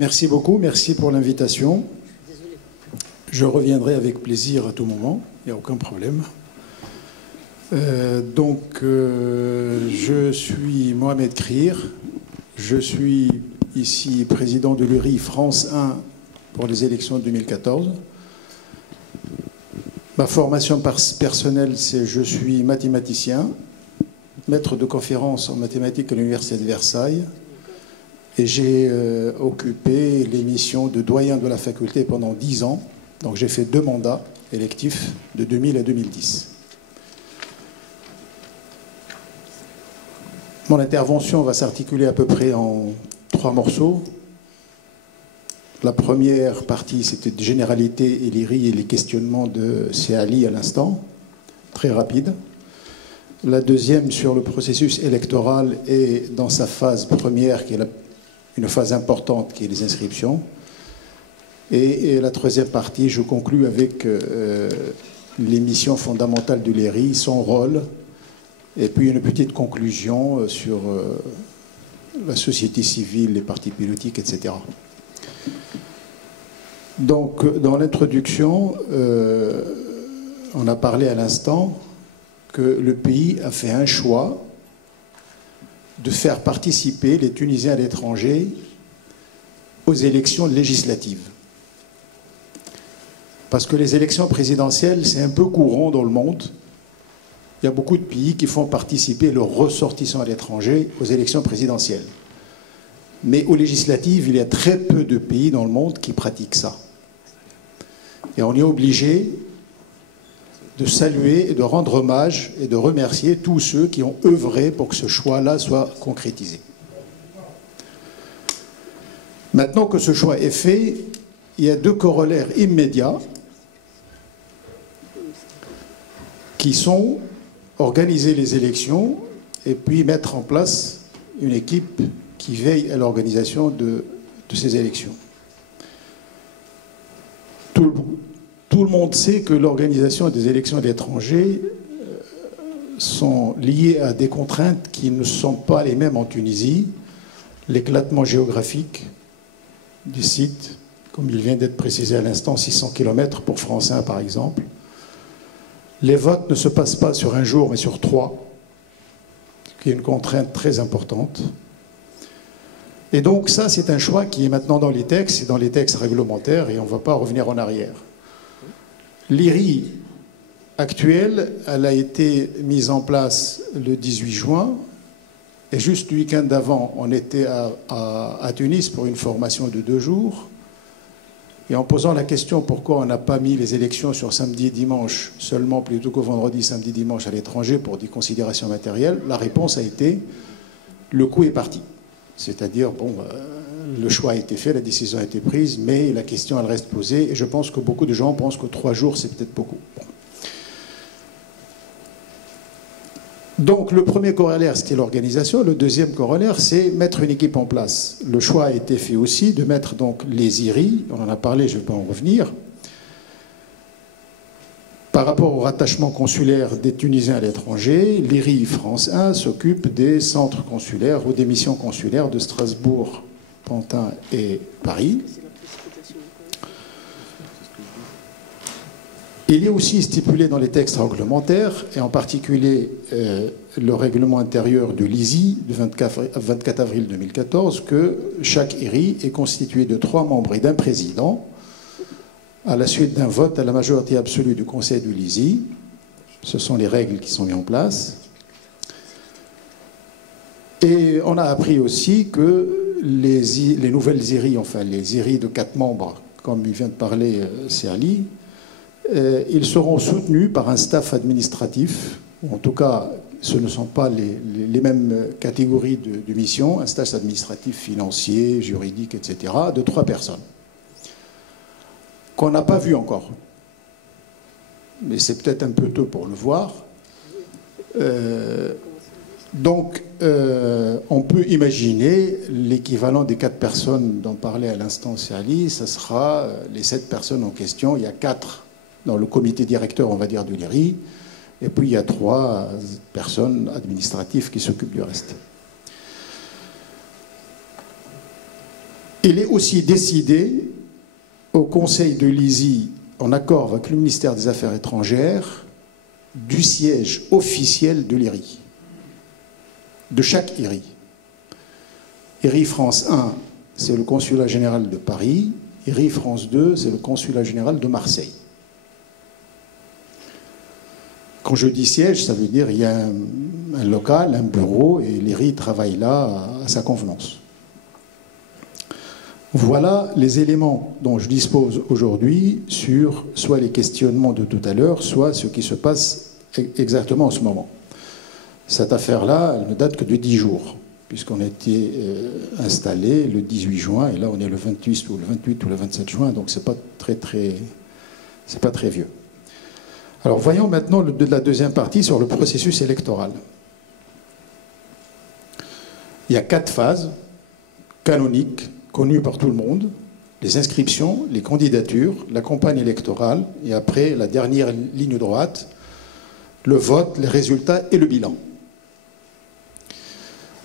Merci beaucoup, merci pour l'invitation. Je reviendrai avec plaisir à tout moment, il n'y a aucun problème. Je suis Mohamed Khrir, je suis ici président de l'URI France 1 pour les élections de 2014. Ma formation personnelle, c'est je suis mathématicien, maître de conférence en mathématiques à l'Université de Versailles, et j'ai occupé les missions de doyen de la faculté pendant 10 ans. Donc j'ai fait 2 mandats électifs de 2000 à 2010. Mon intervention va s'articuler à peu près en 3 morceaux. La première partie, c'était de généralité et l'IRI et les questionnements de Seali à l'instant, très rapide. La deuxième sur le processus électoral et dans sa phase première, qui est une phase importante, qui est les inscriptions. Et la troisième partie, je conclus avec les missions fondamentales de l'IRI, son rôle, et puis une petite conclusion sur la société civile, les partis politiques, etc. Donc, dans l'introduction, on a parlé à l'instant que le pays a fait un choix de faire participer les Tunisiens à l'étranger aux élections législatives. Parce que les élections présidentielles, c'est un peu courant dans le monde. Il y a beaucoup de pays qui font participer leurs ressortissants à l'étranger aux élections présidentielles. Mais aux législatives, il y a très peu de pays dans le monde qui pratiquent ça. Et on est obligé de saluer et de rendre hommage et de remercier tous ceux qui ont œuvré pour que ce choix-là soit concrétisé. Maintenant que ce choix est fait, il y a 2 corollaires immédiats qui sont organiser les élections et puis mettre en place une équipe qui veille à l'organisation de ces élections. Tout le monde sait que l'organisation des élections à l'étranger sont liées à des contraintes qui ne sont pas les mêmes en Tunisie. L'éclatement géographique du site, comme il vient d'être précisé à l'instant, 600 km pour France 1 par exemple. Les votes ne se passent pas sur un jour mais sur 3, ce qui est une contrainte très importante. Et donc ça, c'est un choix qui est maintenant dans les textes, c'est dans les textes réglementaires et on ne va pas revenir en arrière. L'IRI actuelle, elle a été mise en place le 18 juin et juste le week-end d'avant, on était à Tunis pour une formation de 2 jours. Et en posant la question pourquoi on n'a pas mis les élections sur samedi et dimanche seulement plutôt que vendredi, samedi, dimanche à l'étranger pour des considérations matérielles, la réponse a été le coup est parti. C'est-à-dire, bon, le choix a été fait, la décision a été prise, mais la question, elle reste posée. Et je pense que beaucoup de gens pensent que 3 jours, c'est peut-être beaucoup. Bon. Donc, le premier corollaire, c'était l'organisation. Le deuxième corollaire, c'est mettre une équipe en place. Le choix a été fait aussi de mettre donc les IRI, on en a parlé, je ne vais pas en revenir. Par rapport au rattachement consulaire des Tunisiens à l'étranger, l'IRI France 1 s'occupe des centres consulaires ou des missions consulaires de Strasbourg, Pantin et Paris. Il est aussi stipulé dans les textes réglementaires, et en particulier le règlement intérieur de l'ISI du 24 avril 2014, que chaque IRI est constitué de 3 membres et d'un président, à la suite d'un vote à la majorité absolue du Conseil de l'ISI. Ce sont les règles qui sont mises en place. Et on a appris aussi que les nouvelles IRI, enfin les IRI de 4 membres, comme il vient de parler Seali, ils seront soutenus par un staff administratif, ou en tout cas, ce ne sont pas les mêmes catégories de missions, un staff administratif, financier, juridique, etc., de 3 personnes, qu'on n'a pas vu encore. Mais c'est peut-être un peu tôt pour le voir. Donc, on peut imaginer l'équivalent des 4 personnes dont parlait à l'instant Seali, ce sera les 7 personnes en question. Il y a 4 dans le comité directeur, on va dire, de l'IRI, et puis il y a 3 personnes administratives qui s'occupent du reste. Il est aussi décidé au Conseil de l'ISI, en accord avec le ministère des Affaires étrangères, du siège officiel de l'IRI, de chaque IRI. IRI France 1, c'est le consulat général de Paris. IRI France 2, c'est le consulat général de Marseille. Quand je dis siège, ça veut dire qu'il y a un local, un bureau, et l'IRI travaille là à sa convenance. Voilà les éléments dont je dispose aujourd'hui sur soit les questionnements de tout à l'heure, soit ce qui se passe exactement en ce moment. Cette affaire-là, elle ne date que de 10 jours, puisqu'on a été installé le 18 juin, et là on est le 28 ou le 27 juin, donc c'est pas très vieux. Alors voyons maintenant la deuxième partie sur le processus électoral. Il y a 4 phases canoniques, connues par tout le monde: les inscriptions, les candidatures, la campagne électorale, et après la dernière ligne droite, le vote, les résultats et le bilan.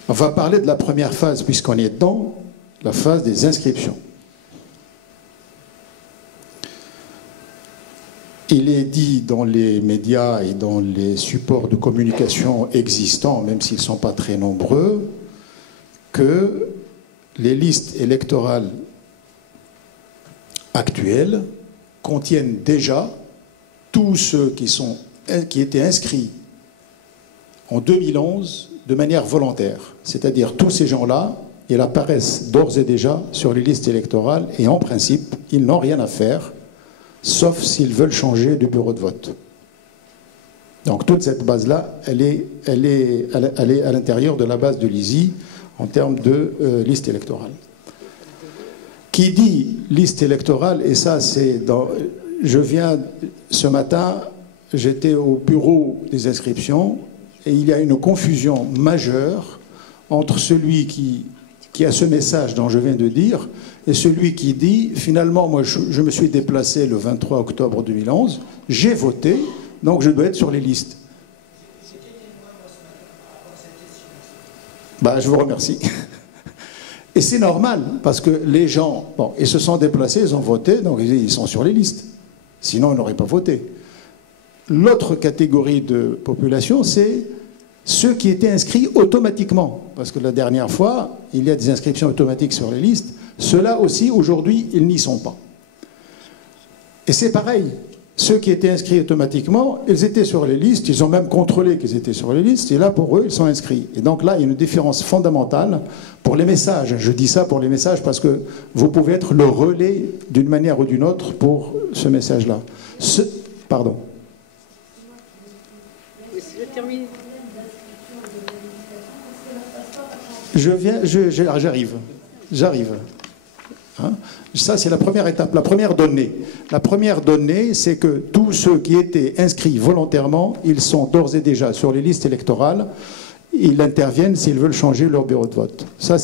On va parler de la première phase, puisqu'on est dans la phase des inscriptions. Il est dit dans les médias et dans les supports de communication existants, même s'ils ne sont pas très nombreux, que les listes électorales actuelles contiennent déjà tous ceux qui étaient inscrits en 2011 de manière volontaire. C'est-à-dire tous ces gens-là, ils apparaissent d'ores et déjà sur les listes électorales et en principe, ils n'ont rien à faire, sauf s'ils veulent changer de bureau de vote. Donc toute cette base-là, elle est à l'intérieur de la base de l'ISI en termes de liste électorale. Qui dit liste électorale, et ça c'est je viens ce matin, j'étais au bureau des inscriptions, et il y a une confusion majeure entre celui qui a ce message dont je viens de dire et celui qui dit, finalement, moi je me suis déplacé le 23 octobre 2011, j'ai voté, donc je dois être sur les listes. Bah, je vous remercie. Et c'est normal, parce que les gens, bon, ils se sont déplacés, ils ont voté, donc ils sont sur les listes. Sinon, ils n'auraient pas voté. L'autre catégorie de population, c'est ceux qui étaient inscrits automatiquement. Parce que la dernière fois, il y a des inscriptions automatiques sur les listes. Ceux-là aussi, aujourd'hui, ils n'y sont pas. Et c'est pareil. Ceux qui étaient inscrits automatiquement, ils étaient sur les listes. Ils ont même contrôlé qu'ils étaient sur les listes. Et là, pour eux, ils sont inscrits. Et donc là, il y a une différence fondamentale pour les messages. Je dis ça pour les messages parce que vous pouvez être le relais d'une manière ou d'une autre pour ce message-là. Pardon. J'arrive. Hein? Ça, c'est la première étape, la première donnée. La première donnée, c'est que tous ceux qui étaient inscrits volontairement, ils sont d'ores et déjà sur les listes électorales. Ils interviennent s'ils veulent changer leur bureau de vote. Ça,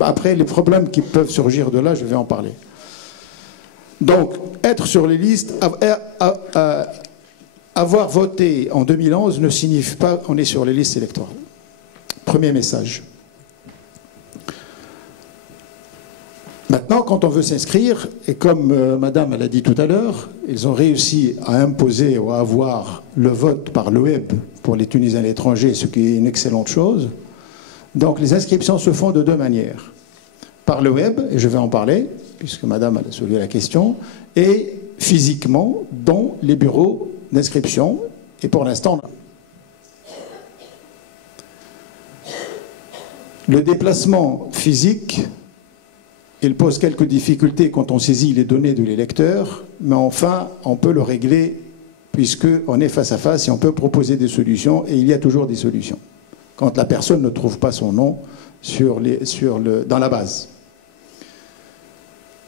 après, les problèmes qui peuvent surgir de là, je vais en parler. Donc, être sur les listes, avoir voté en 2011 ne signifie pas qu'on est sur les listes électorales. Premier message. Maintenant, quand on veut s'inscrire, et comme Madame l'a dit tout à l'heure, ils ont réussi à imposer ou à avoir le vote par le web pour les Tunisiens à l'étranger, ce qui est une excellente chose. Donc les inscriptions se font de 2 manières. Par le web, et je vais en parler, puisque Madame a soulevé la question, et physiquement dans les bureaux d'inscription. Et pour l'instant, le déplacement physique, il pose quelques difficultés quand on saisit les données de l'électeur, mais enfin, on peut le régler puisqu'on est face à face et on peut proposer des solutions, et il y a toujours des solutions. Quand la personne ne trouve pas son nom dans la base.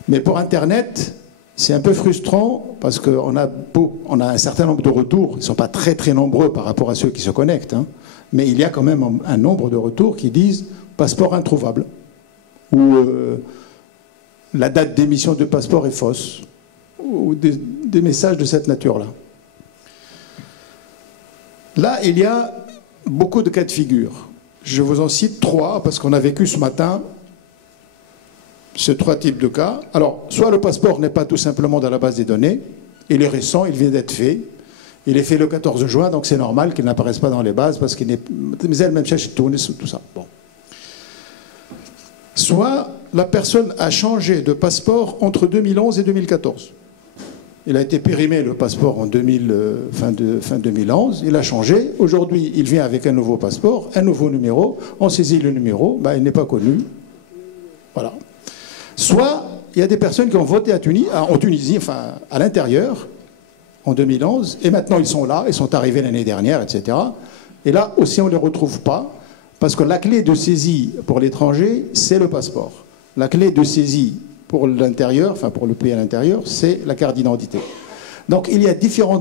Mais pour Internet, c'est un peu frustrant parce qu'on a un certain nombre de retours. Ils ne sont pas très très nombreux par rapport à ceux qui se connectent, hein, mais il y a quand même un nombre de retours qui disent « passeport introuvable » ou la date d'émission de passeport est fausse, ou des messages de cette nature-là. Là, il y a beaucoup de cas de figure. Je vous en cite 3, parce qu'on a vécu ce matin ces trois types de cas. Alors, soit le passeport n'est pas tout simplement dans la base des données, il est récent, il vient d'être fait, il est fait le 14 juin, donc c'est normal qu'il n'apparaisse pas dans les bases parce qu'il n'est... Mais elle-même cherche tout ça. Bon. Soit la personne a changé de passeport entre 2011 et 2014. Il a été périmé, le passeport, en fin 2011. Il a changé. Aujourd'hui, il vient avec un nouveau passeport, un nouveau numéro. On saisit le numéro. Ben, il n'est pas connu. Voilà. Soit, il y a des personnes qui ont voté en Tunisie, enfin, à l'intérieur, en 2011. Et maintenant, ils sont là. Ils sont arrivés l'année dernière, etc. Et là aussi, on ne les retrouve pas. Parce que la clé de saisie pour l'étranger, c'est le passeport. La clé de saisie pour l'intérieur, enfin pour le pays à l'intérieur, c'est la carte d'identité. Donc il y a différents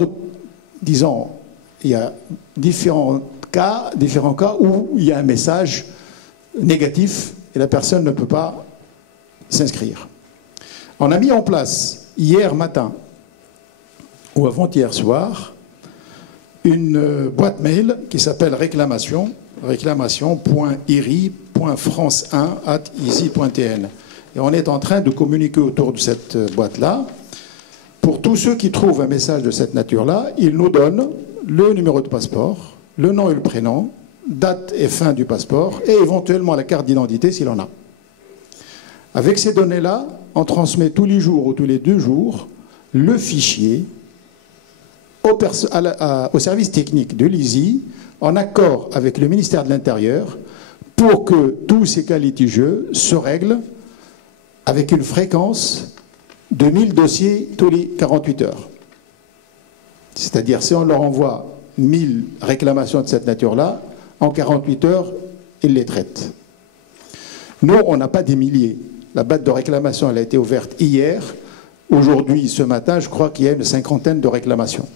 cas où il y a un message négatif et la personne ne peut pas s'inscrire. On a mis en place hier matin ou avant-hier soir une boîte mail qui s'appelle réclamation.iri.france1@easy.tn. Et on est en train de communiquer autour de cette boîte-là. Pour tous ceux qui trouvent un message de cette nature-là, ils nous donnent le numéro de passeport, le nom et le prénom, date et fin du passeport, et éventuellement la carte d'identité s'il en a. Avec ces données-là, on transmet tous les jours ou tous les 2 jours le fichier au service technique de l'ISI, en accord avec le ministère de l'Intérieur, pour que tous ces cas litigieux se règlent avec une fréquence de 1000 dossiers tous les 48 heures. C'est-à-dire, si on leur envoie 1000 réclamations de cette nature-là, en 48 heures, ils les traitent. Nous, on n'a pas des milliers. La boîte de réclamation, elle a été ouverte hier. Aujourd'hui, ce matin, je crois qu'il y a une 50aine de réclamations.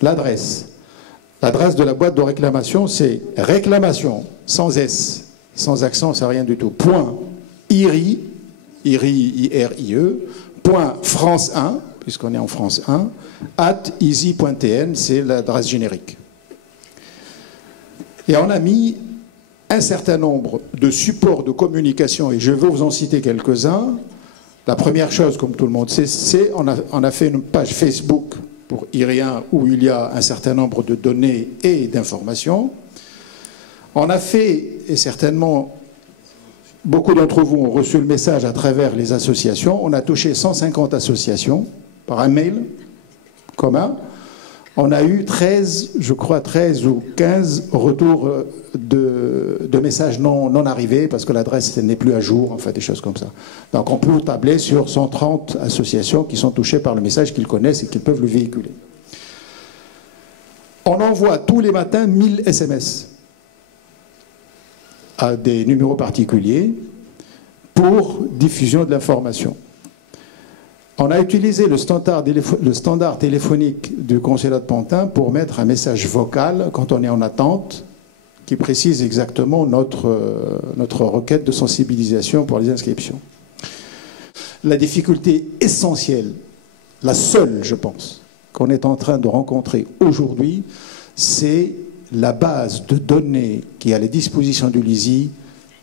L'adresse. L'adresse de la boîte de réclamation, c'est réclamation, sans S, sans accent, c'est rien du tout. Point IRI, I-R-I-E, point France 1, puisqu'on est en France 1, @easy.tn, c'est l'adresse générique. Et on a mis un certain nombre de supports de communication, et je vais vous en citer quelques-uns. La première chose, comme tout le monde sait, c'est on a fait une page Facebook pour Irien où il y a un certain nombre de données et d'informations. On a fait, et certainement beaucoup d'entre vous ont reçu le message à travers les associations, on a touché 150 associations par un mail commun. On a eu 13 ou 15 retours de messages non arrivés parce que l'adresse n'est plus à jour, enfin des choses comme ça. Donc on peut tabler sur 130 associations qui sont touchées par le message qu'ils connaissent et qu'ils peuvent le véhiculer. On envoie tous les matins 1000 SMS à des numéros particuliers pour diffusion de l'information. On a utilisé le standard téléphonique du consulat de Pantin pour mettre un message vocal quand on est en attente qui précise exactement notre requête de sensibilisation pour les inscriptions. La difficulté essentielle, la seule, je pense, qu'on est en train de rencontrer aujourd'hui, c'est la base de données qui est à la disposition du LISI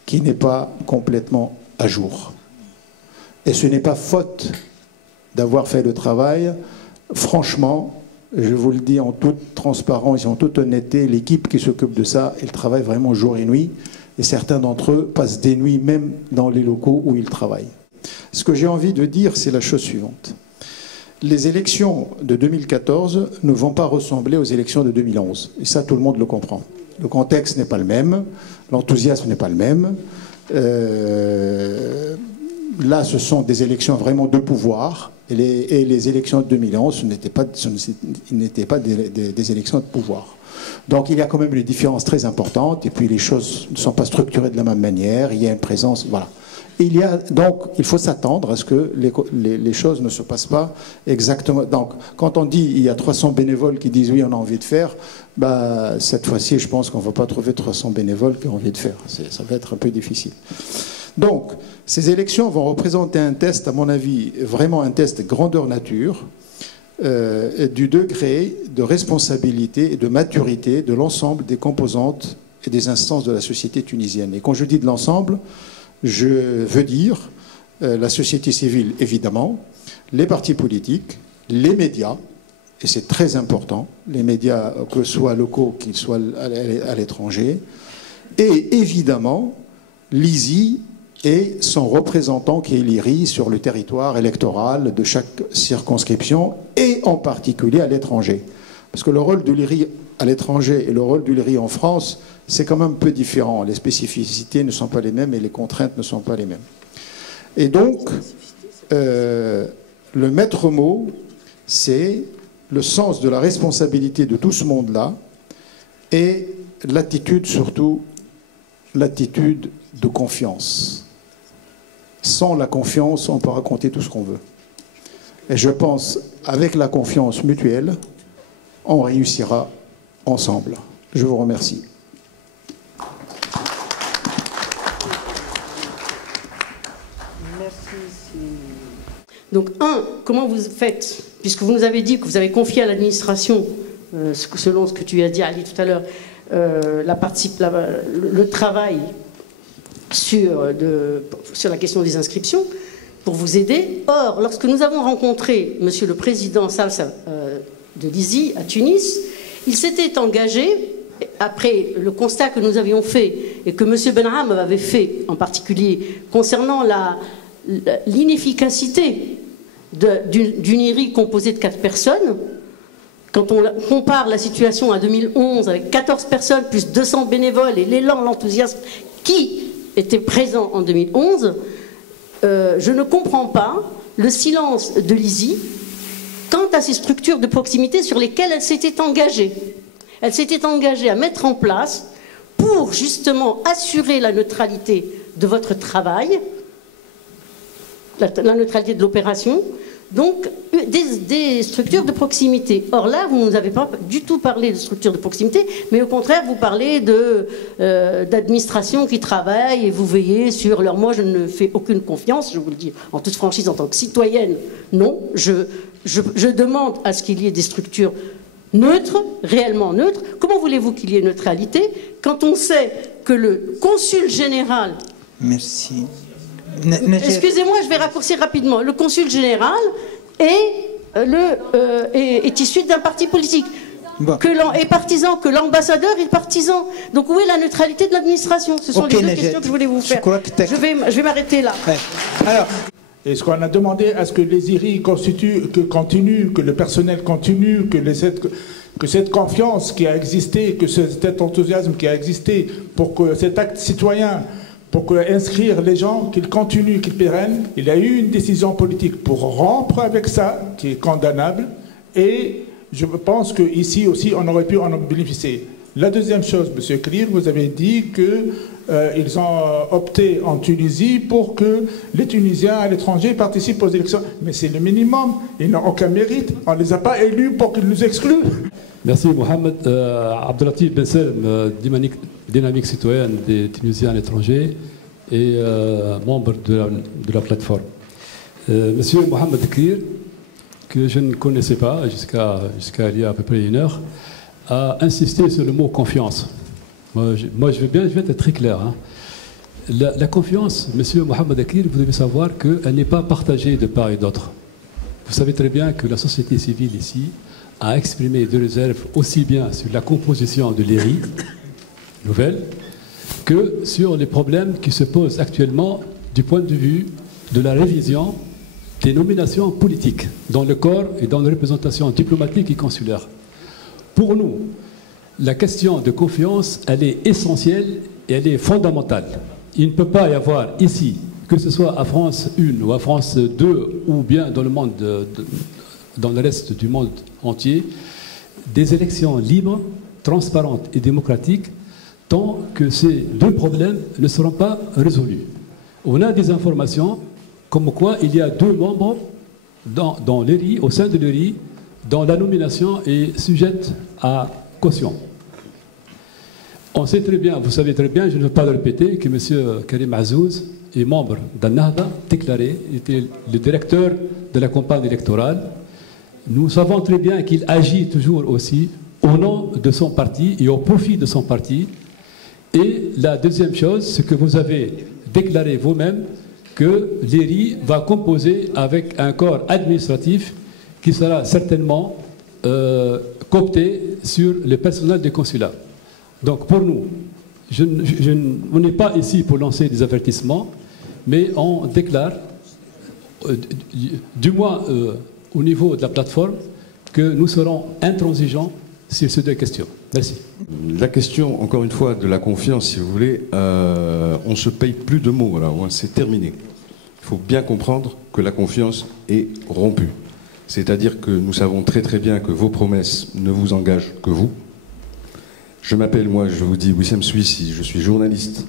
qui n'est pas complètement à jour. Et ce n'est pas faute d'avoir fait le travail. Franchement, je vous le dis en toute transparence et en toute honnêteté, l'équipe qui s'occupe de ça, elle travaille vraiment jour et nuit. Et certains d'entre eux passent des nuits même dans les locaux où ils travaillent. Ce que j'ai envie de dire, c'est la chose suivante. Les élections de 2014 ne vont pas ressembler aux élections de 2011. Et ça, tout le monde le comprend. Le contexte n'est pas le même, l'enthousiasme n'est pas le même. Là, ce sont des élections vraiment de pouvoir. Et les élections de 2011, ce n'étaient pas des élections de pouvoir. Donc il y a quand même des différences très importantes. Et puis les choses ne sont pas structurées de la même manière. Il y a une présence, voilà. Donc il faut s'attendre à ce que les choses ne se passent pas exactement. Donc quand on dit il y a 300 bénévoles qui disent oui, on a envie de faire, bah, cette fois-ci, je pense qu'on ne va pas trouver 300 bénévoles qui ont envie de faire. Ça va être un peu difficile. Donc, ces élections vont représenter un test, à mon avis, vraiment un test grandeur nature, du degré de responsabilité et de maturité de l'ensemble des composantes et des instances de la société tunisienne. Et quand je dis de l'ensemble, je veux dire la société civile, évidemment, les partis politiques, les médias, et c'est très important, les médias, que ce soit locaux, qu'ils soient à l'étranger, et évidemment, l'ISI et son représentant qui est l'IRI sur le territoire électoral de chaque circonscription, et en particulier à l'étranger. Parce que le rôle de l'IRI à l'étranger et le rôle de l'IRI en France, c'est quand même un peu différent. Les spécificités ne sont pas les mêmes et les contraintes ne sont pas les mêmes. Et donc, le maître mot, c'est le sens de la responsabilité de tout ce monde-là et l'attitude, surtout, l'attitude de confiance. Sans la confiance, on peut raconter tout ce qu'on veut. Et je pense, avec la confiance mutuelle, on réussira ensemble. Je vous remercie. Donc, comment vous faites, puisque vous nous avez dit que vous avez confié à l'administration, selon ce que tu as dit, Ali, tout à l'heure, le travail sur la question des inscriptions, pour vous aider. Or, lorsque nous avons rencontré Monsieur le Président Salsa de l'ISI à Tunis, il s'était engagé, après le constat que nous avions fait, et que M. Benram avait fait, en particulier, concernant l'inefficacité d'une IRI composée de 4 personnes, quand on compare la situation à 2011 avec 14 personnes plus 200 bénévoles et l'élan, l'enthousiasme qui était présent en 2011, je ne comprends pas le silence de l'ISI quant à ces structures de proximité sur lesquelles elle s'était engagée. Elle s'était engagée à mettre en place pour justement assurer la neutralité de votre travail, la neutralité de l'opération, donc des structures de proximité. Or là, vous ne nous avez pas du tout parlé de structures de proximité, mais au contraire, vous parlez d'administration qui travaille et vous veillez sur leur... Moi, je ne fais aucune confiance, je vous le dis en toute franchise en tant que citoyenne, non. Je demande à ce qu'il y ait des structures neutres, réellement neutres. Comment voulez-vous qu'il y ait neutralité quand on sait que le consul général... Merci. Excusez-moi, je vais raccourcir rapidement. Le consul général est issu d'un parti politique. Bon. Est partisan, que l'ambassadeur est partisan. Donc où est la neutralité de l'administration? Ce sont les deux questions que je voulais vous faire. Je vais m'arrêter là. Ouais. Alors, est-ce qu'on a demandé à ce que les IRI continuent, que le personnel continue, que cette confiance qui a existé, que cet enthousiasme qui a existé pour que cet acte citoyen, pour inscrire les gens, qu'ils continuent, qu'ils pérennent. Il y a eu une décision politique pour rompre avec ça, qui est condamnable, et je pense qu'ici aussi, on aurait pu en bénéficier. La deuxième chose, M. Krir, vous avez dit qu'ils ont opté en Tunisie pour que les Tunisiens à l'étranger participent aux élections. Mais c'est le minimum, ils n'ont aucun mérite. On ne les a pas élus pour qu'ils nous excluent. Merci Mohamed. Abdelatif Ben Salem, dynamique citoyenne des Tunisiens à l'étranger et membre de la plateforme. Monsieur Mohamed Krir, que je ne connaissais pas jusqu'à il y a à peu près une heure, a insisté sur le mot confiance. Moi je vais être très clair. Hein. La confiance, monsieur Mohamed Krir, vous devez savoir qu'elle n'est pas partagée de part et d'autre. Vous savez très bien que la société civile ici a exprimé des réserves aussi bien sur la composition de l'IRI nouvelle que sur les problèmes qui se posent actuellement du point de vue de la révision des nominations politiques dans le corps et dans les représentations diplomatiques et consulaires. Pour nous, la question de confiance, elle est essentielle et elle est fondamentale. Il ne peut pas y avoir ici, que ce soit à France 1 ou à France 2 ou bien dans le monde, dans le reste du monde entier, des élections libres, transparentes et démocratiques tant que ces deux problèmes ne seront pas résolus. On a des informations comme quoi il y a 2 membres dans l'ERI, au sein de l'ERI, dont la nomination est sujette à caution. On sait très bien, vous savez très bien, je ne veux pas le répéter, que M. Karim Azouz est membre d'An-Nahda, déclaré, il était le directeur de la campagne électorale. Nous savons très bien qu'il agit toujours aussi au nom de son parti et au profit de son parti. Et la deuxième chose, c'est que vous avez déclaré vous-même que l'IRI va composer avec un corps administratif qui sera certainement coopté sur le personnel des consulats. Donc pour nous, on n'est pas ici pour lancer des avertissements, mais on déclare, du moins au niveau de la plateforme, que nous serons intransigeants sur ces deux questions. Merci. La question, encore une fois, de la confiance, si vous voulez, on ne se paye plus de mots, là, c'est terminé. Il faut bien comprendre que la confiance est rompue. C'est-à-dire que nous savons très très bien que vos promesses ne vous engagent que vous. Je m'appelle, moi, je vous dis Wissem Souissi, je suis journaliste.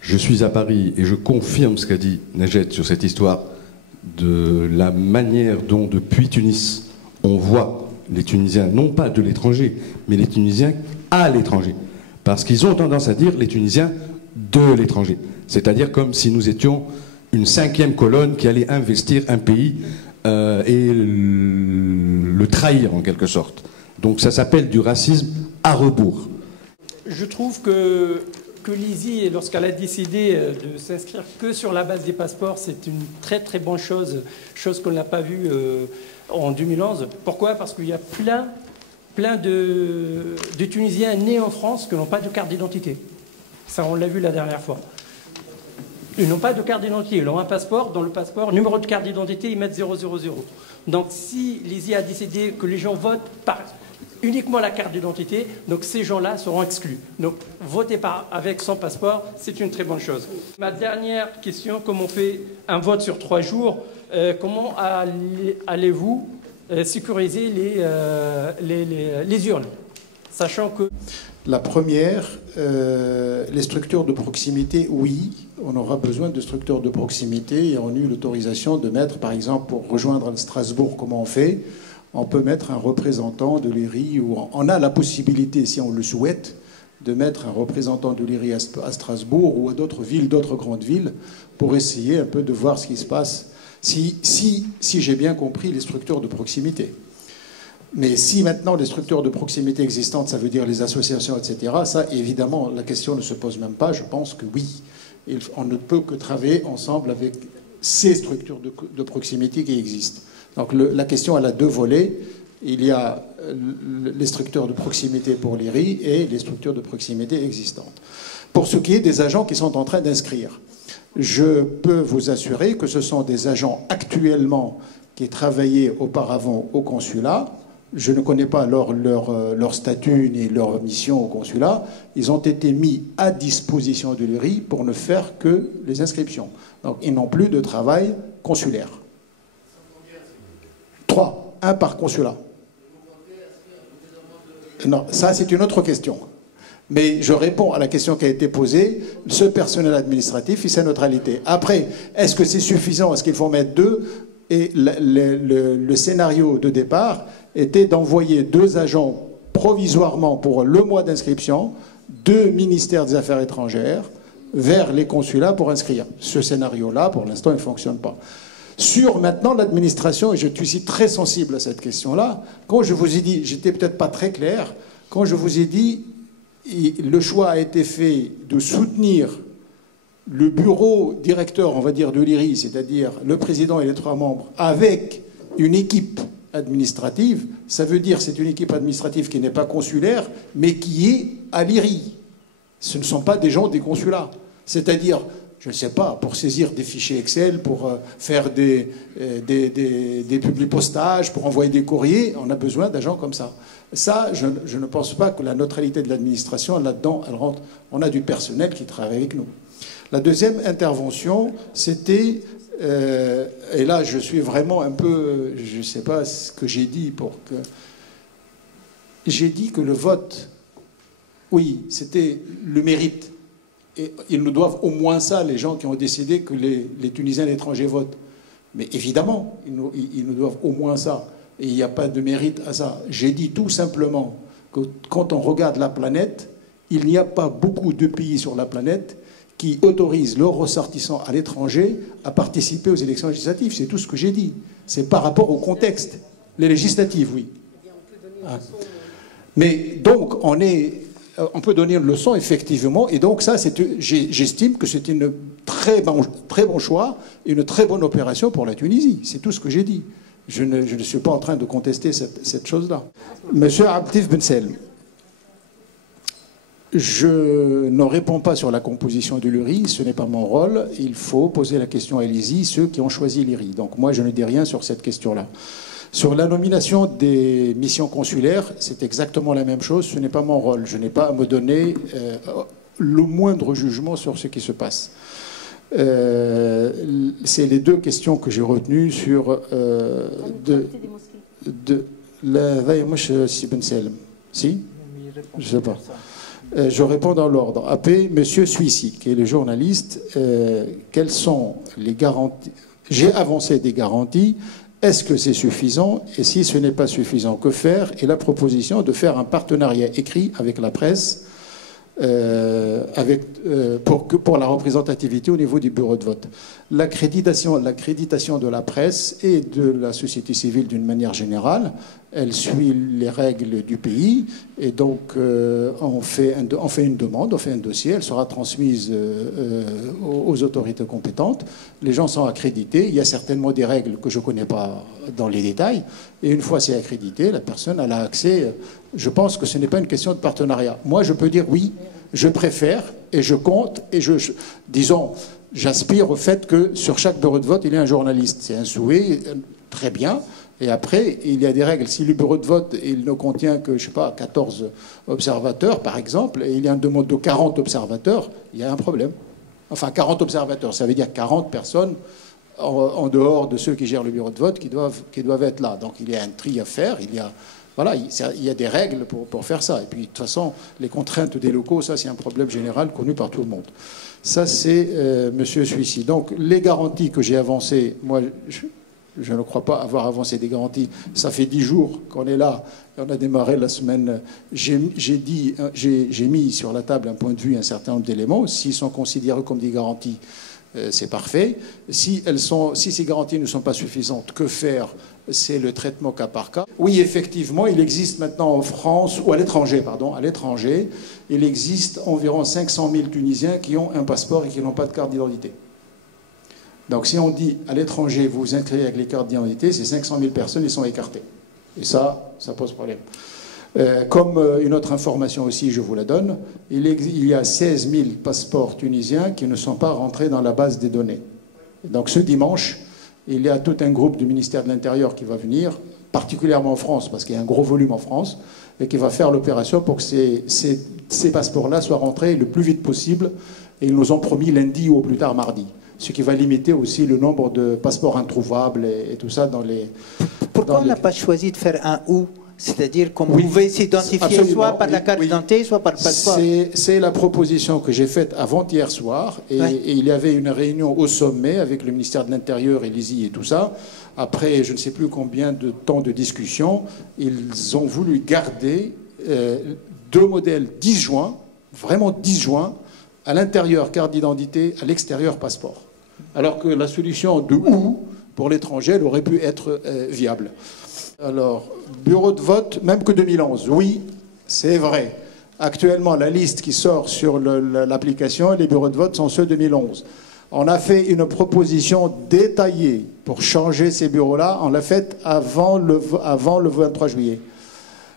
Je suis à Paris et je confirme ce qu'a dit Najed sur cette histoire de la manière dont, depuis Tunis, on voit les Tunisiens, non pas de l'étranger, mais les Tunisiens à l'étranger. Parce qu'ils ont tendance à dire les Tunisiens de l'étranger. C'est-à-dire comme si nous étions une cinquième colonne qui allait investir un pays et le trahir en quelque sorte. Donc ça s'appelle du racisme à rebours. Je trouve que l'ISI, lorsqu'elle a décidé de s'inscrire que sur la base des passeports, c'est une très très bonne chose qu'on n'a pas vue en 2011. Pourquoi? Parce qu'il y a plein de Tunisiens nés en France qui n'ont pas de carte d'identité. Ça, on l'a vu la dernière fois. Ils n'ont pas de carte d'identité, ils ont un passeport, dans le passeport, numéro de carte d'identité, ils mettent 000. Donc si l'ISI a décidé que les gens votent par uniquement la carte d'identité, donc ces gens-là seront exclus. Donc voter avec son passeport, c'est une très bonne chose. Ma dernière question, comme on fait un vote sur 3 jours, comment allez-vous sécuriser les urnes, sachant que... La première, les structures de proximité, oui, on aura besoin de structures de proximité et on a eu l'autorisation de mettre, par exemple, pour rejoindre Strasbourg, comment on fait? On peut mettre un représentant de l'IRI, ou on a la possibilité, si on le souhaite, de mettre un représentant de l'IRI à Strasbourg ou à d'autres villes, d'autres grandes villes, pour essayer un peu de voir ce qui se passe, si j'ai bien compris les structures de proximité. Mais si maintenant les structures de proximité existantes, ça veut dire les associations, etc., ça, évidemment, la question ne se pose même pas. Je pense que oui. On ne peut que travailler ensemble avec ces structures de proximité qui existent. Donc la question, elle a 2 volets. Il y a les structures de proximité pour l'IRI et les structures de proximité existantes. Pour ce qui est des agents qui sont en train d'inscrire, je peux vous assurer que ce sont des agents actuellement qui travaillaient auparavant au consulat. Je ne connais pas leur statut ni leur mission au consulat. Ils ont été mis à disposition de l'IRI pour ne faire que les inscriptions. Donc ils n'ont plus de travail consulaire. 3, 1 par consulat. Non, ça c'est une autre question. Mais je réponds à la question qui a été posée. Ce personnel administratif, il sait neutralité. Après, est-ce que c'est suffisant? Est-ce qu'il faut mettre 2? Et le scénario de départ était d'envoyer 2 agents provisoirement pour le mois d'inscription, 2 ministères des Affaires étrangères vers les consulats pour inscrire. Ce scénario-là, pour l'instant, il ne fonctionne pas. Sur maintenant l'administration, et je suis très sensible à cette question-là, quand je vous ai dit, j'étais peut-être pas très clair, quand je vous ai dit, le choix a été fait de soutenir le bureau directeur, on va dire, de l'IRI, c'est-à-dire le président et les 3 membres, avec une équipe administrative, ça veut dire que c'est une équipe administrative qui n'est pas consulaire, mais qui est à l'IRI. Ce ne sont pas des gens des consulats. C'est-à-dire, je ne sais pas, pour saisir des fichiers Excel, pour faire des publipostages, pour envoyer des courriers, on a besoin d'agents comme ça. Ça, je ne pense pas que la neutralité de l'administration, là-dedans, elle rentre. On a du personnel qui travaille avec nous. La deuxième intervention, c'était... et là, je suis vraiment un peu... Je ne sais pas ce que j'ai dit pour que... J'ai dit que le vote, oui, c'était le mérite. Et ils nous doivent au moins ça, les gens qui ont décidé que les Tunisiens et les étrangers votent. Mais évidemment, ils nous doivent au moins ça. Et il n'y a pas de mérite à ça. J'ai dit tout simplement que quand on regarde la planète, il n'y a pas beaucoup de pays sur la planète qui autorisent leurs ressortissants à l'étranger à participer aux élections législatives. C'est tout ce que j'ai dit. C'est par rapport au contexte. Les législatives, oui. Ah. Mais donc, on est on peut donner une leçon, effectivement, et donc ça, j'estime que c'est un très bon choix, une très bonne opération pour la Tunisie. C'est tout ce que j'ai dit. Je ne suis pas en train de contester cette chose-là. Monsieur Abdelatif Ben Salem, je ne réponds pas sur la composition de l'URI, ce n'est pas mon rôle. Il faut poser la question à l'ISI, ceux qui ont choisi l'IRI. Donc moi, je ne dis rien sur cette question-là. Sur la nomination des missions consulaires, c'est exactement la même chose. Ce n'est pas mon rôle. Je n'ai pas à me donner le moindre jugement sur ce qui se passe. C'est les deux questions que j'ai retenues sur la si Ben Salem. Si? Je ne sais pas. Je réponds dans l'ordre. AP, Monsieur Suissi, qui est le journaliste, quelles sont les garanties? J'ai avancé des garanties. Est-ce que c'est suffisant? Et si ce n'est pas suffisant, que faire? Et la proposition de faire un partenariat écrit avec la presse pour la représentativité au niveau du bureau de vote. L'accréditation de la presse et de la société civile d'une manière générale, elle suit les règles du pays et donc on fait une demande, on fait un dossier, elle sera transmise aux autorités compétentes. Les gens sont accrédités, il y a certainement des règles que je ne connais pas dans les détails et une fois c'est accrédité, la personne elle a accès. Je pense que ce n'est pas une question de partenariat. Moi je peux dire oui, je préfère et je compte et disons, j'aspire au fait que sur chaque bureau de vote il y ait un journaliste. C'est un souhait, très bien. Et après, il y a des règles. Si le bureau de vote il ne contient que, je sais pas, 14 observateurs, par exemple, et il y a une demande de 40 observateurs, il y a un problème. Enfin, 40 observateurs, ça veut dire 40 personnes en dehors de ceux qui gèrent le bureau de vote qui doivent être là. Donc il y a un tri à faire, il y a des règles pour faire ça. Et puis, de toute façon, les contraintes des locaux, ça, c'est un problème général connu par tout le monde. Ça, c'est Monsieur Suissi. Donc, les garanties que j'ai avancées, moi, je ne crois pas avoir avancé des garanties. Ça fait 10 jours qu'on est là. On a démarré la semaine. J'ai mis sur la table un point de vue, un certain nombre d'éléments. S'ils sont considérés comme des garanties, c'est parfait. Si ces garanties ne sont pas suffisantes, que faire? C'est le traitement cas par cas. Oui, effectivement, il existe maintenant en France, ou à l'étranger, il existe environ 500 000 Tunisiens qui ont un passeport et qui n'ont pas de carte d'identité. Donc si on dit à l'étranger, vous vous inscrivez avec les cartes d'identité, ces 500 000 personnes, ils sont écartés. Et ça pose problème. Comme une autre information aussi, je vous la donne, il y a 16 000 passeports tunisiens qui ne sont pas rentrés dans la base des données. Donc ce dimanche, il y a tout un groupe du ministère de l'Intérieur qui va venir, particulièrement en France, parce qu'il y a un gros volume en France, et qui va faire l'opération pour que ces passeports-là soient rentrés le plus vite possible. Et ils nous ont promis lundi ou au plus tard mardi. Ce qui va limiter aussi le nombre de passeports introuvables et tout ça dans les... Pourquoi on n'a pas choisi de faire un « ou », c'est-à-dire qu'on pouvait s'identifier soit par la carte d'identité, soit par le passeport? C'est la proposition que j'ai faite avant-hier soir, et il y avait une réunion au sommet avec le ministère de l'Intérieur et l'ISI et tout ça. Après, je ne sais plus combien de temps de discussion, ils ont voulu garder 2 modèles disjoints, vraiment disjoints, à l'intérieur carte d'identité, à l'extérieur passeport. Alors que la solution de « ou » pour l'étranger, elle aurait pu être viable. Alors, bureau de vote, même que 2011, oui, c'est vrai. Actuellement, la liste qui sort sur l'application, les bureaux de vote sont ceux de 2011. On a fait une proposition détaillée pour changer ces bureaux-là. On l'a faite avant le 23 juillet.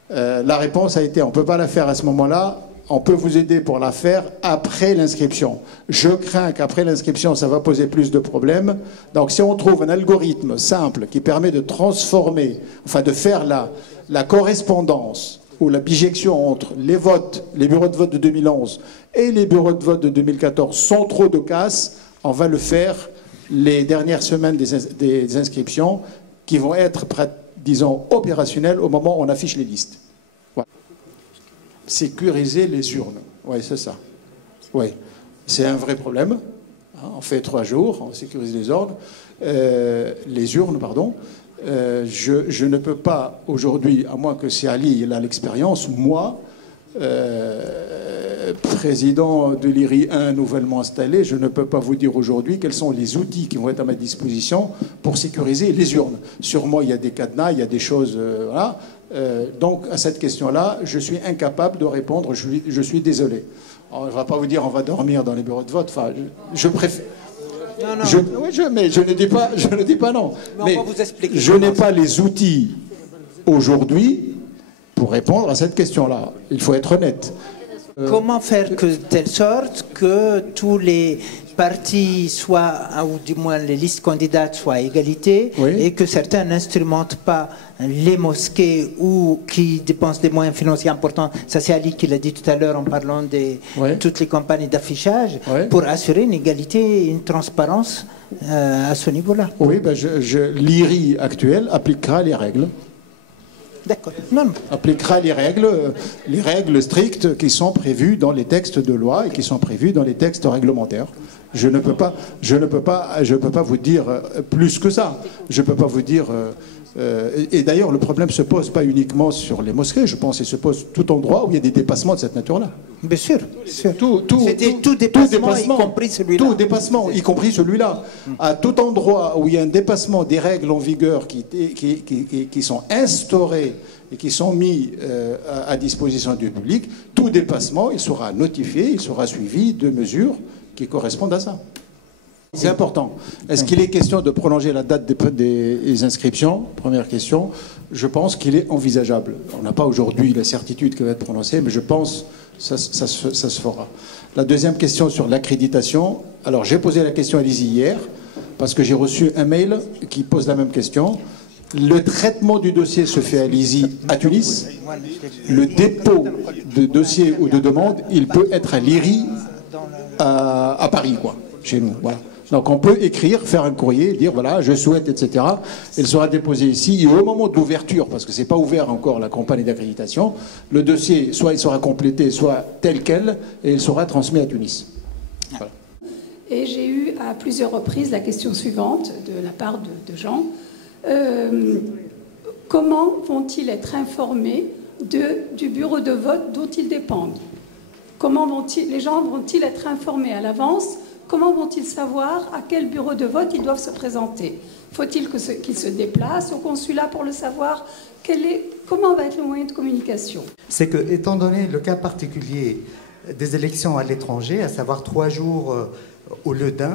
La réponse a été, on ne peut pas la faire à ce moment-là. On peut vous aider pour la faire après l'inscription. Je crains qu'après l'inscription, ça va poser plus de problèmes. Donc si on trouve un algorithme simple qui permet de transformer, enfin de faire la correspondance ou la bijection entre les bureaux de vote de 2011 et les bureaux de vote de 2014 sans trop de casse, on va le faire les dernières semaines des inscriptions qui vont être, disons, opérationnelles au moment où on affiche les listes. Sécuriser les urnes. Oui, c'est ça. Oui, c'est un vrai problème. On fait 3 jours, on sécurise les urnes, pardon. Je ne peux pas aujourd'hui, à moins que c'est Ali, il a l'expérience, moi, président de l'IRI 1 nouvellement installé, je ne peux pas vous dire aujourd'hui quels sont les outils qui vont être à ma disposition pour sécuriser les urnes. Sûrement, il y a des cadenas, il y a des choses... voilà. Donc, à cette question-là, je suis incapable de répondre. Je suis désolé. Alors, on ne va pas vous dire on va dormir dans les bureaux de vote. Enfin, je préfère. Non. Mais je ne dis pas non. Mais on va vous expliquer. Je n'ai pas les outils aujourd'hui pour répondre à cette question-là. Il faut être honnête. Comment faire de telle sorte que tous les partis soient, ou du moins les listes candidates soient à égalité, et que certains n'instrumentent pas les mosquées ou qui dépensent des moyens financiers importants, ça c'est Ali qui l'a dit tout à l'heure en parlant de toutes les campagnes d'affichage, pour assurer une égalité et une transparence à ce niveau-là. Oui, ben l'IRI actuel appliquera les règles. D'accord. Non. Appliquera les règles strictes qui sont prévues dans les textes de loi et qui sont prévues dans les textes réglementaires. Je ne peux pas vous dire plus que ça. Je ne peux pas vous dire. Et d'ailleurs, le problème ne se pose pas uniquement sur les mosquées. Je pense qu'il se pose tout endroit où il y a des dépassements de cette nature-là. Bien sûr. Tout dépassement, y compris celui-là. Tout dépassement, y compris celui-là. À tout endroit où il y a un dépassement des règles en vigueur qui sont instaurées et qui sont mis à disposition du public, tout dépassement, il sera notifié, il sera suivi de mesures qui correspondent à ça. C'est important. Est-ce qu'il est question de prolonger la date des inscriptions? Première question. Je pense qu'il est envisageable. On n'a pas aujourd'hui la certitude qu'elle va être prononcée, mais je pense que ça se fera. La deuxième question sur l'accréditation. Alors, j'ai posé la question à Lizzie hier, parce que j'ai reçu un mail qui pose la même question. Le traitement du dossier se fait à Lizzie à Tunis. Le dépôt de dossier ou de demande, il peut être à l'IRI à Paris, quoi, chez nous. Voilà. Donc on peut écrire, faire un courrier, dire voilà, je souhaite, etc. Il sera déposé ici. Et au moment de l'ouverture, parce que c'est pas ouvert encore la campagne d'accréditation, le dossier, soit il sera complété, soit tel quel, et il sera transmis à Tunis. Voilà. Et j'ai eu à plusieurs reprises la question suivante de la part de Jean. Comment vont-ils être informés du bureau de vote dont ils dépendent? Les gens vont-ils être informés à l'avance? Comment vont-ils savoir à quel bureau de vote ils doivent se présenter? Faut-il qu'ils se déplacent au consulat pour le savoir? Comment va être le moyen de communication? C'est que, étant donné le cas particulier des élections à l'étranger, à savoir 3 jours au lieu d'1,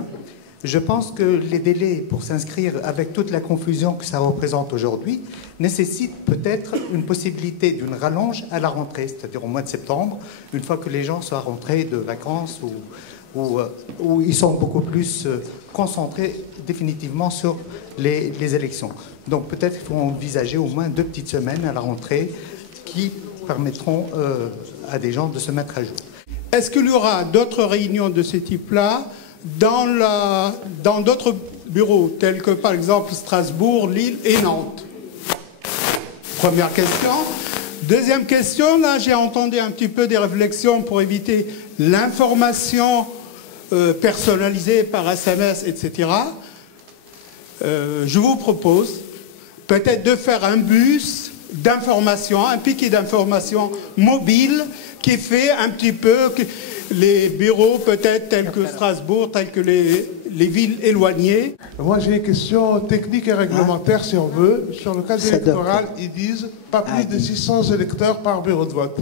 je pense que les délais pour s'inscrire, avec toute la confusion que ça représente aujourd'hui, nécessitent peut-être une possibilité d'une rallonge à la rentrée, c'est-à-dire au mois de septembre, une fois que les gens soient rentrés de vacances où ils sont beaucoup plus concentrés définitivement sur les élections. Donc peut-être qu'il faut envisager au moins 2 petites semaines à la rentrée qui permettront à des gens de se mettre à jour. Est-ce qu'il y aura d'autres réunions de ce type-là dans d'autres bureaux, tels que par exemple Strasbourg, Lille et Nantes? Première question. Deuxième question, là j'ai entendu un petit peu des réflexions pour éviter l'information personnalisée par SMS, etc. Je vous propose peut-être de faire un bus d'information, un piquet d'information mobile qui fait un petit peu les bureaux peut-être tels que Strasbourg, tels que les villes éloignées. Moi j'ai une question technique et réglementaire si on veut. Sur le cadre électoral, ils disent pas plus de 600 électeurs par bureau de vote.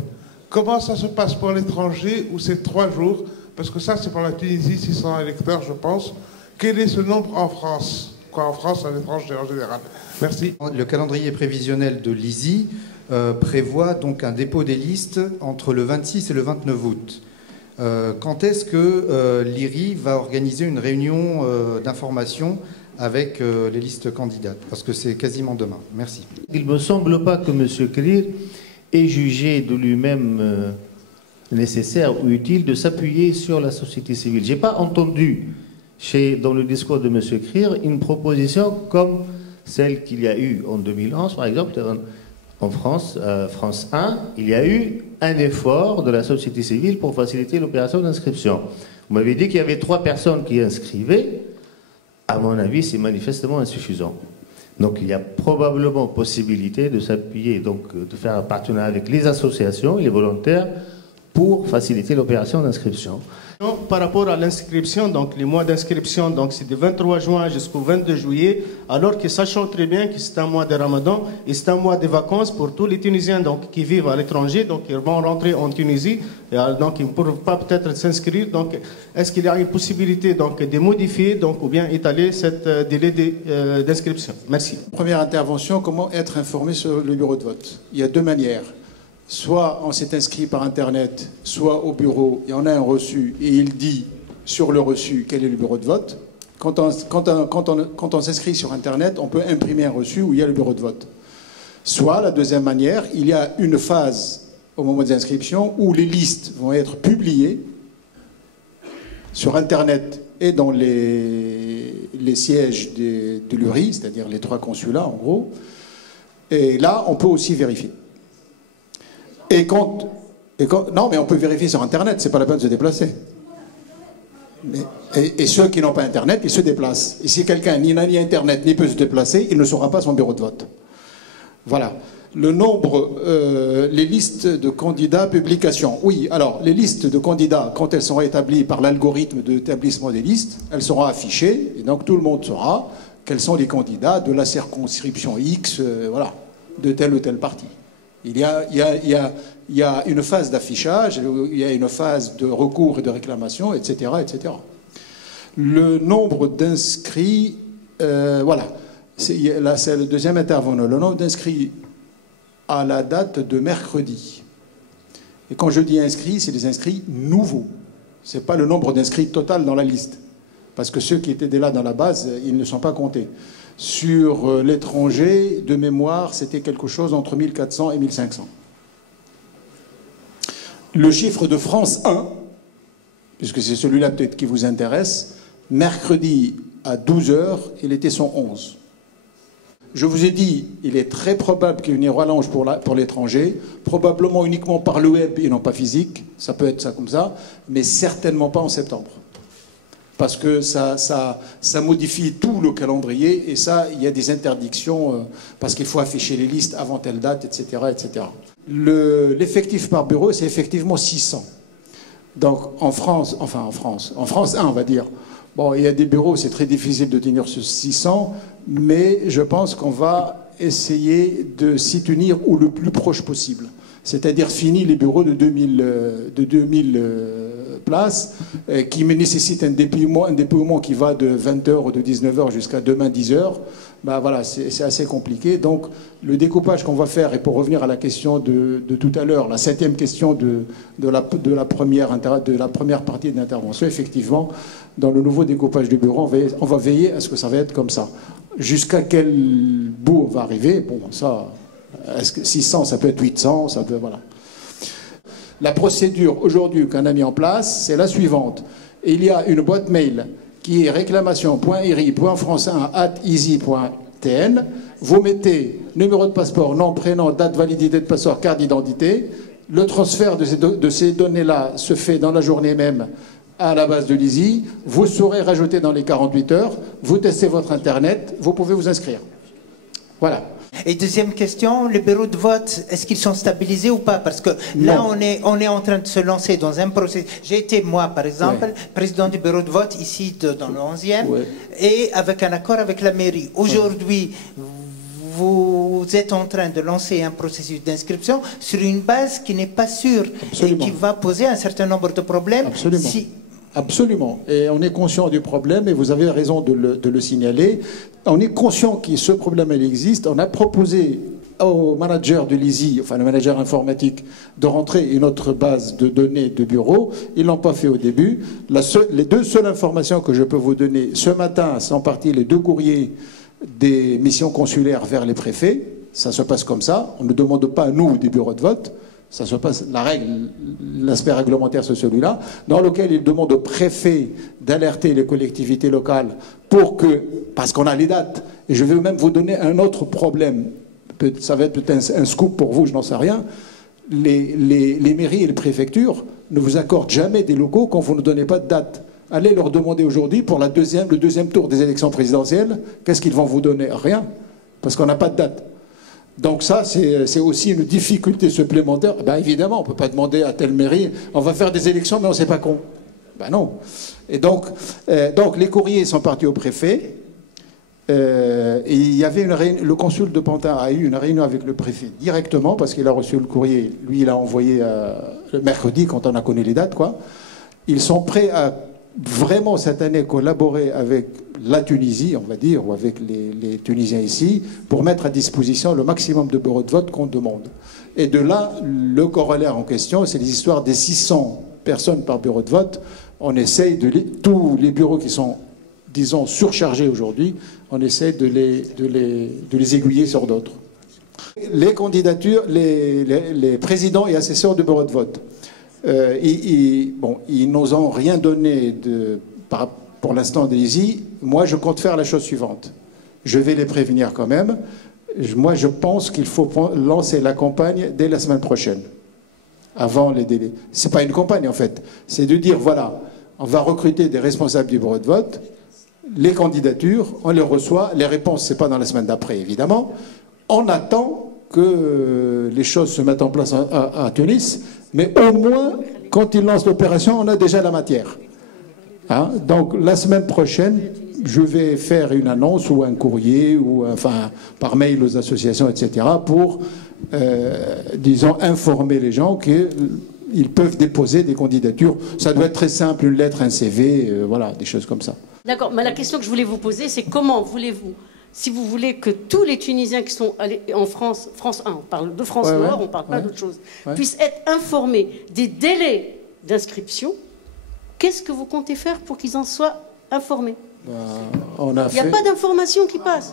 Comment ça se passe pour l'étranger où c'est 3 jours? Parce que ça c'est pour la Tunisie, 600 électeurs je pense. Quel est ce nombre en France? Quoi en France, à l'étranger en général? Merci. Le calendrier prévisionnel de l'ISI prévoit donc un dépôt des listes entre le 26 et le 29 août. Quand est-ce que l'IRI va organiser une réunion d'information avec les listes candidates? Parce que c'est quasiment demain. Merci. Il ne me semble pas que M. Krir ait jugé de lui-même nécessaire ou utile de s'appuyer sur la société civile. Je n'ai pas entendu dans le discours de M. Krir une proposition comme celle qu'il y a eu en 2011, par exemple, en France, France 1, il y a eu un effort de la société civile pour faciliter l'opération d'inscription. Vous m'avez dit qu'il y avait 3 personnes qui inscrivaient. À mon avis, c'est manifestement insuffisant. Donc il y a probablement possibilité de s'appuyer, donc de faire un partenariat avec les associations et les volontaires pour faciliter l'opération d'inscription. Par rapport à l'inscription, donc les mois d'inscription, donc c'est du 23 juin jusqu'au 22 juillet, alors que sachant très bien que c'est un mois de Ramadan et c'est un mois de vacances pour tous les Tunisiens donc, qui vivent à l'étranger, donc ils vont rentrer en Tunisie, et donc ils ne pourront pas peut-être s'inscrire. Donc est-ce qu'il y a une possibilité donc, de modifier donc, ou bien étaler cette délai d'inscription? Merci. Première intervention, comment être informé sur le bureau de vote? Il y a deux manières. Soit on s'est inscrit par Internet, soit au bureau, et on a un reçu, et il dit sur le reçu quel est le bureau de vote. Quand on s'inscrit sur Internet, on peut imprimer un reçu où il y a le bureau de vote. Soit, la deuxième manière, il y a une phase au moment des inscriptions où les listes vont être publiées sur Internet et dans les sièges de l'URI, c'est-à-dire les 3 consulats en gros. Et là, on peut aussi vérifier. Non, mais on peut vérifier sur Internet, c'est pas la peine de se déplacer. Et ceux qui n'ont pas Internet, ils se déplacent. Et si quelqu'un n'a ni Internet ni peut se déplacer, il ne saura pas son bureau de vote. Voilà. Le nombre, les listes de candidats, publication. Oui, alors, les listes de candidats, quand elles seront établies par l'algorithme d'établissement des listes, elles seront affichées, et donc tout le monde saura quels sont les candidats de la circonscription X, voilà, de tel ou tel parti. Il y a une phase d'affichage, il y a une phase de recours et de réclamation, etc., etc. Le nombre d'inscrits, voilà, là c'est le deuxième intervenant. Le nombre d'inscrits à la date de mercredi. Et quand je dis inscrits, c'est des inscrits nouveaux. Ce n'est pas le nombre d'inscrits total dans la liste. Parce que ceux qui étaient déjà dans la base, ils ne sont pas comptés. Sur l'étranger, de mémoire, c'était quelque chose entre 1400 et 1500. Le chiffre de France 1, puisque c'est celui-là peut-être qui vous intéresse, mercredi à 12h, il était 111. Je vous ai dit, il est très probable qu'il y ait une rallonge pour l'étranger, probablement uniquement par le web et non pas physique, ça peut être ça comme ça, mais certainement pas en septembre. Parce que ça modifie tout le calendrier, et ça, il y a des interdictions, parce qu'il faut afficher les listes avant telle date, etc. etc. L'effectif par bureau, c'est effectivement 600. Donc en France 1, on va dire, bon, il y a des bureaux, c'est très difficile de tenir ce 600, mais je pense qu'on va essayer de s'y tenir au le plus proche possible. C'est-à-dire fini les bureaux de 2000 places, qui nécessitent un dépouillement qui va de 20h ou de 19h jusqu'à demain 10h. Ben voilà, c'est assez compliqué. Donc le découpage qu'on va faire, et pour revenir à la question de tout à l'heure, la 7e question de la première partie de l'intervention, effectivement, dans le nouveau découpage du bureau, on va veiller à ce que ça va être comme ça. Jusqu'à quel bout on va arriver, bon, ça... Est-ce que 600, ça peut être 800, ça peut... Voilà. La procédure aujourd'hui qu'on a mis en place, c'est la suivante. Il y a une boîte mail qui est réclamation.iri.france1@easy.tn. Vous mettez numéro de passeport, nom, prénom, date, validité de passeport, carte d'identité. Le transfert de ces données-là se fait dans la journée même à la base de l'EASY. Vous saurez rajouter dans les 48 heures. Vous testez votre Internet, vous pouvez vous inscrire. Voilà. Et deuxième question, les bureaux de vote, est-ce qu'ils sont stabilisés ou pas? Parce que là, on est en train de se lancer dans un processus. J'ai été, moi, par exemple, président du bureau de vote ici dans le 11e, et avec un accord avec la mairie. Aujourd'hui, vous êtes en train de lancer un processus d'inscription sur une base qui n'est pas sûre et qui va poser un certain nombre de problèmes. Absolument. Absolument. Et on est conscient du problème, et vous avez raison de le signaler. On est conscient que ce problème existe. On a proposé au manager de l'EASY, enfin le manager informatique, de rentrer une autre base de données de bureau. Ils ne l'ont pas fait au début. Les deux seules informations que je peux vous donner ce matin sont partis les 2 courriers des missions consulaires vers les préfets. Ça se passe comme ça. On ne demande pas à nous des bureaux de vote. Ça se passe, l'aspect réglementaire, c'est celui-là, dans lequel il demande au préfet d'alerter les collectivités locales parce qu'on a les dates. Et je vais même vous donner un autre problème. Ça va être peut-être un scoop pour vous, je n'en sais rien. Les mairies et les préfectures ne vous accordent jamais des locaux quand vous ne donnez pas de date. Allez leur demander aujourd'hui, pour le deuxième tour des élections présidentielles, qu'est-ce qu'ils vont vous donner? Rien, parce qu'on n'a pas de date. Donc ça, c'est aussi une difficulté supplémentaire. Ben évidemment, on ne peut pas demander à telle mairie, on va faire des élections, mais on ne sait pas quand. Ben non. Et donc les courriers sont partis au préfet. Et il y avait le consul de Pantin a eu une réunion avec le préfet directement, parce qu'il a reçu le courrier. Lui, il a envoyé le mercredi, quand on a connu les dates, quoi. Ils sont prêts à vraiment cette année collaborer avec la Tunisie, on va dire, ou avec les Tunisiens ici, pour mettre à disposition le maximum de bureaux de vote qu'on demande. Et de là, le corollaire en question, c'est les histoires des 600 personnes par bureau de vote. On essaye tous les bureaux qui sont, disons, surchargés aujourd'hui, on essaie de les aiguiller sur d'autres. Les candidatures, les présidents et assesseurs de bureaux de vote, ils nous ont rien donné pour l'instant de l'ISI. Moi, je compte faire la chose suivante. Je vais les prévenir quand même. Moi, je pense qu'il faut lancer la campagne dès la semaine prochaine, avant les délais. C'est pas une campagne, en fait. C'est de dire, voilà, on va recruter des responsables du bureau de vote, les candidatures, on les reçoit. Les réponses, c'est pas dans la semaine d'après, évidemment. On attend que les choses se mettent en place à Tunis, mais au moins, quand ils lancent l'opération, on a déjà la matière. Hein? Donc, la semaine prochaine, je vais faire une annonce ou un courrier, ou enfin par mail aux associations, etc., pour, disons, informer les gens qu'ils peuvent déposer des candidatures. Ça doit être très simple, une lettre, un CV, voilà, des choses comme ça. D'accord, mais la question que je voulais vous poser, c'est comment voulez-vous, si vous voulez que tous les Tunisiens qui sont allés en France 1, on parle de France Nord, on ne parle pas d'autre chose, puissent être informés des délais d'inscription, qu'est-ce que vous comptez faire pour qu'ils en soient informés? Il n'y a pas d'information qui passe.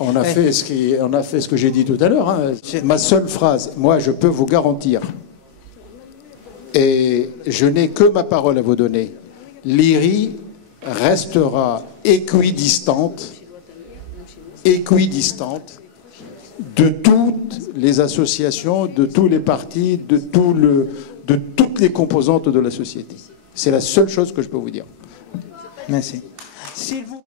On a fait ce que j'ai dit tout à l'heure. Hein. Ma seule phrase, moi je peux vous garantir, et je n'ai que ma parole à vous donner, l'IRI restera équidistante de toutes les associations, de tous les partis, de toutes les composantes de la société. C'est la seule chose que je peux vous dire. Merci. S'il vous